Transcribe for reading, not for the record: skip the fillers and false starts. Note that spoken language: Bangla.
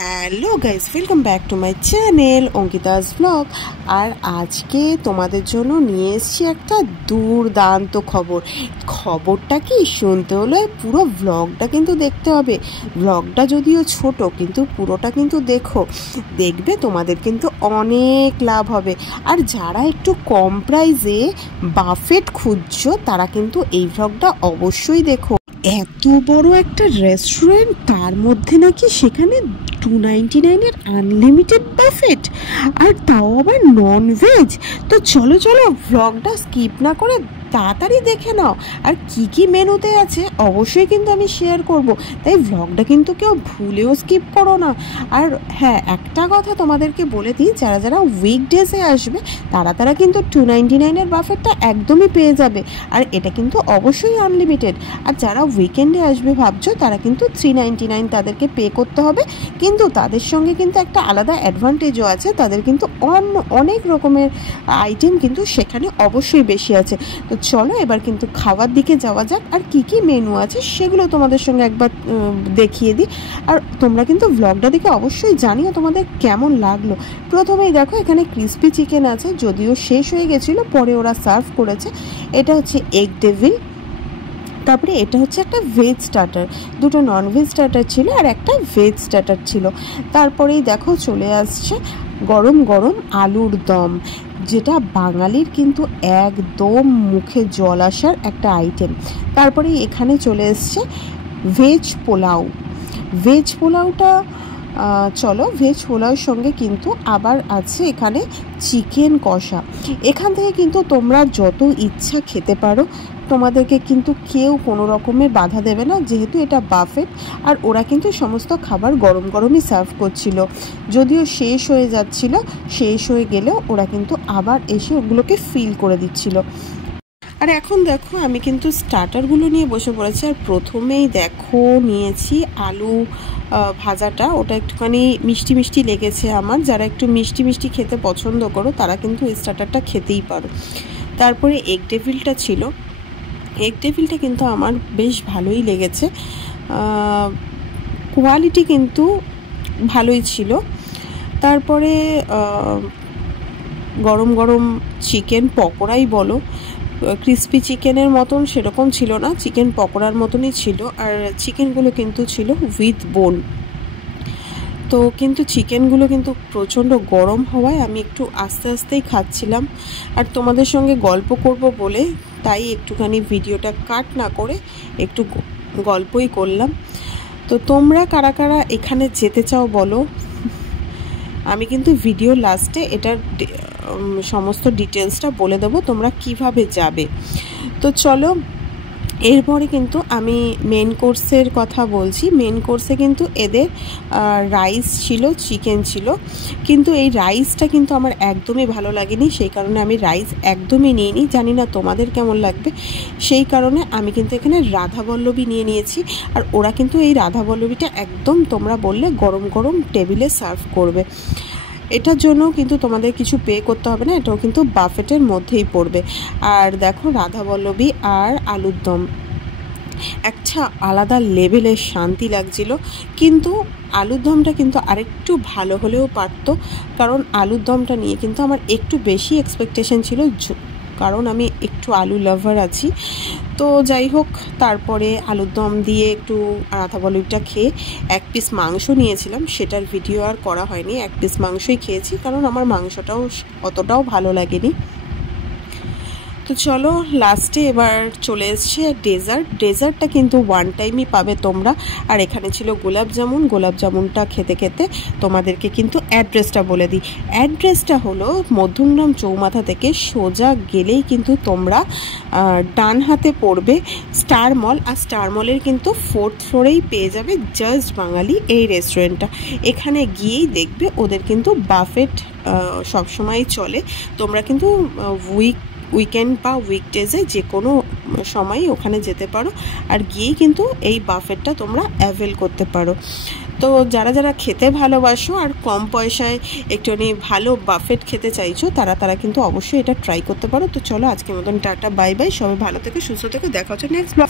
Hello guys, welcome back to my channel Ankita's vlog. আর আজকে তোমাদের জন্য নিয়ে এসেছি একটা দুর্দান্ত খবরটা কি শুনতে হলে পুরো ব্লগটা কিন্তু দেখতে হবে। ব্লগটা যদিও ছোট, কিন্তু পুরোটা কিন্তু দেখবে তোমাদের কিন্তু অনেক লাভ হবে। আর যারা একটু কম প্রাইসে বাফেট খুঁজছো তারা কিন্তু এই ব্লগটা অবশ্যই দেখো। এত বড় একটা রেস্টুরেন্ট, তার মধ্যে নাকি সেখানে 299 আনলিমিটেড বাফেট, আর তাও আবার নন ভেজ। তো চলো ব্লগটা স্কিপ না করে তাড়াতাড়ি দেখে নাও। আর কি কি মেনুতে আছে অবশ্যই কিন্তু আমি শেয়ার করব, তাই ব্লগটা কিন্তু কেউ ভুলেও স্কিপ করো না। আর হ্যাঁ, একটা কথা তোমাদেরকে বলে দিই, যারা উইকডেজে আসবে তারা কিন্তু 299 বাফেটটা একদমই পেয়ে যাবে, আর এটা কিন্তু অবশ্যই আনলিমিটেড। আর যারা উইকেন্ডে আসবে ভাবছো তারা কিন্তু 399 তাদেরকে পে করতে হবে, কিন্তু তাদের সঙ্গে কিন্তু একটা আলাদা অ্যাডভান্টেজও আছে, তাদের কিন্তু অনেক রকমের আইটেম কিন্তু সেখানে অবশ্যই বেশি আছে। তো চলো এবার কিন্তু খাওয়ার দিকে যাওয়া যাক, আর কি কি মেনু আছে সেগুলো তোমাদের সঙ্গে একবার দেখিয়ে দিই। আর তোমরা কিন্তু ব্লগটা দেখে অবশ্যই জানিও তোমাদের কেমন লাগলো। প্রথমেই দেখো এখানে ক্রিসপি চিকেন আছে, যদিও শেষ হয়ে গেছিলো, পরে ওরা সার্ভ করেছে। এটা হচ্ছে এগ ডেভিল, তারপরে এটা হচ্ছে একটা ভেজ স্টার্টার, দুটো নন ভেজ স্টার্টার ছিল আর একটা ভেজ স্টার্টার ছিল। তারপরেই দেখো চলে আসছে গরম গরম আলুর দম, যেটা বাঙালির কিন্তু একদম মুখে জল আসার একটা আইটেম। তারপরে এখানে চলে এসছে ভেজ পোলাওটা। চলো ভেজ পোলাওর সঙ্গে কিন্তু আবার আছে এখানে চিকেন কষা। এখান থেকে কিন্তু তোমরা যত ইচ্ছা খেতে পারো, তোমাদেরকে কিন্তু কেউ কোনো রকমের বাধা দেবে না, যেহেতু এটা বাফেট। আর ওরা কিন্তু সমস্ত খাবার গরম গরমই সার্ভ করছিল, যদিও শেষ হয়ে গেলেও ওরা কিন্তু আবার এসে ওগুলোকে ফিল করে দিচ্ছিল। আর এখন দেখো আমি কিন্তু স্টার্টারগুলো নিয়ে বসে পড়েছি। আর প্রথমেই দেখো নিয়েছি আলু ভাজাটা, ওটা একটুখানি মিষ্টি মিষ্টি লেগেছে আমার। যারা একটু মিষ্টি মিষ্টি খেতে পছন্দ করো তারা কিন্তু এই স্টার্টারটা খেতেই পারো। তারপরে এগ ডেভিলটা ছিল, এগ ডেভিলটা কিন্তু আমার বেশ ভালোই লেগেছে, কোয়ালিটি কিন্তু ভালোই ছিল। তারপরে গরম গরম চিকেন পকোড়াই বলো, ক্রিসপি চিকেনের মতন সেরকম ছিল না, চিকেন পকোড়ার মতনই ছিল। আর চিকেনগুলো কিন্তু ছিল উইথ বোন। তো কিন্তু চিকেনগুলো কিন্তু প্রচণ্ড গরম হওয়ায় আমি একটু আস্তে আস্তেই খাচ্ছিলাম, আর তোমাদের সঙ্গে গল্প করব বলে তাই একটুখানি ভিডিওটা কাট না করে একটু গল্পই করলাম। তো তোমরা কারা কারা এখানে যেতে চাও বলো, আমি কিন্তু ভিডিও লাস্টে এটার সমস্ত ডিটেলসটা বলে দেবো তোমরা কিভাবে যাবে। তো চলো এরপরে কিন্তু আমি মেন কোর্সের কথা বলছি। মেন কোর্সে কিন্তু এদের রাইস ছিল, চিকেন ছিল, কিন্তু এই রাইসটা কিন্তু আমার একদমই ভালো লাগেনি, সেই কারণে আমি রাইস একদমই নিইনি। জানি না তোমাদের কেমন লাগবে, সেই কারণে আমি কিন্তু এখানে রাধাবল্লভী নিয়েছি। আর ওরা কিন্তু এই রাধাবল্লভীটা একদম তোমরা বললে গরম গরম টেবিলে সার্ভ করবে, এটার জন্য কিন্তু তোমাদের কিছু পে করতে হবে না, এটাও কিন্তু বাফেটের মধ্যেই পড়বে। আর দেখো রাধাবল্লভী আর আলুর দম একটা আলাদা লেভেলের শান্তি লাগছিল, কিন্তু আলুর দমটা কিন্তু আরেকটু ভালো হলেও পারতো, কারণ আলুর দমটা নিয়ে কিন্তু আমার একটু বেশি এক্সপেকটেশন ছিল, কারণ আমি একটু আলু লাভার আছি। তো যাই হোক, তারপরে আলুর দম দিয়ে একটু রাধাবল্লভীটা খেয়ে এক পিস মাংস নিয়েছিলাম, সেটার ভিডিও আর করা হয়নি, এক পিস মাংসই খেয়েছি, কারণ আমার মাংসটাও অতটাও ভালো লাগেনি। তো চলো লাস্টে এবার চলে এসছে ডেজার্টটা কিন্তু ওয়ান টাইমই পাবে তোমরা। আর এখানে ছিল গোলাপ জামুনটা খেতে খেতে তোমাদেরকে কিন্তু অ্যাড্রেসটা বলে দিই। অ্যাড্রেসটা হলো মধ্যমগ্রাম চৌমাথা থেকে সোজা গেলেই কিন্তু তোমরা ডান হাতে পড়বে স্টার মল, আর স্টার মলের কিন্তু 4th ফ্লোরেই পেয়ে যাবে জাস্ট বাঙালি এই রেস্টুরেন্টটা। এখানে গিয়েই দেখবে ওদের কিন্তু বাফেট সবসময় চলে, তোমরা কিন্তু উইকেন্ড বা উইকডেজে যে কোনো সময় ওখানে যেতে পারো, আর গিয়েই কিন্তু এই বাফেটটা তোমরা অ্যাভেল করতে পারো। তো যারা খেতে ভালোবাসো আর কম পয়সায় একটুখানি ভালো বাফেট খেতে চাইছো তারা কিন্তু অবশ্যই এটা ট্রাই করতে পারো। তো চলো আজকের মতন টাটা, বাই বাই, সবাই ভালো থেকে সুস্থ থেকে, দেখা হচ্ছে নেক্সট ব্লগ।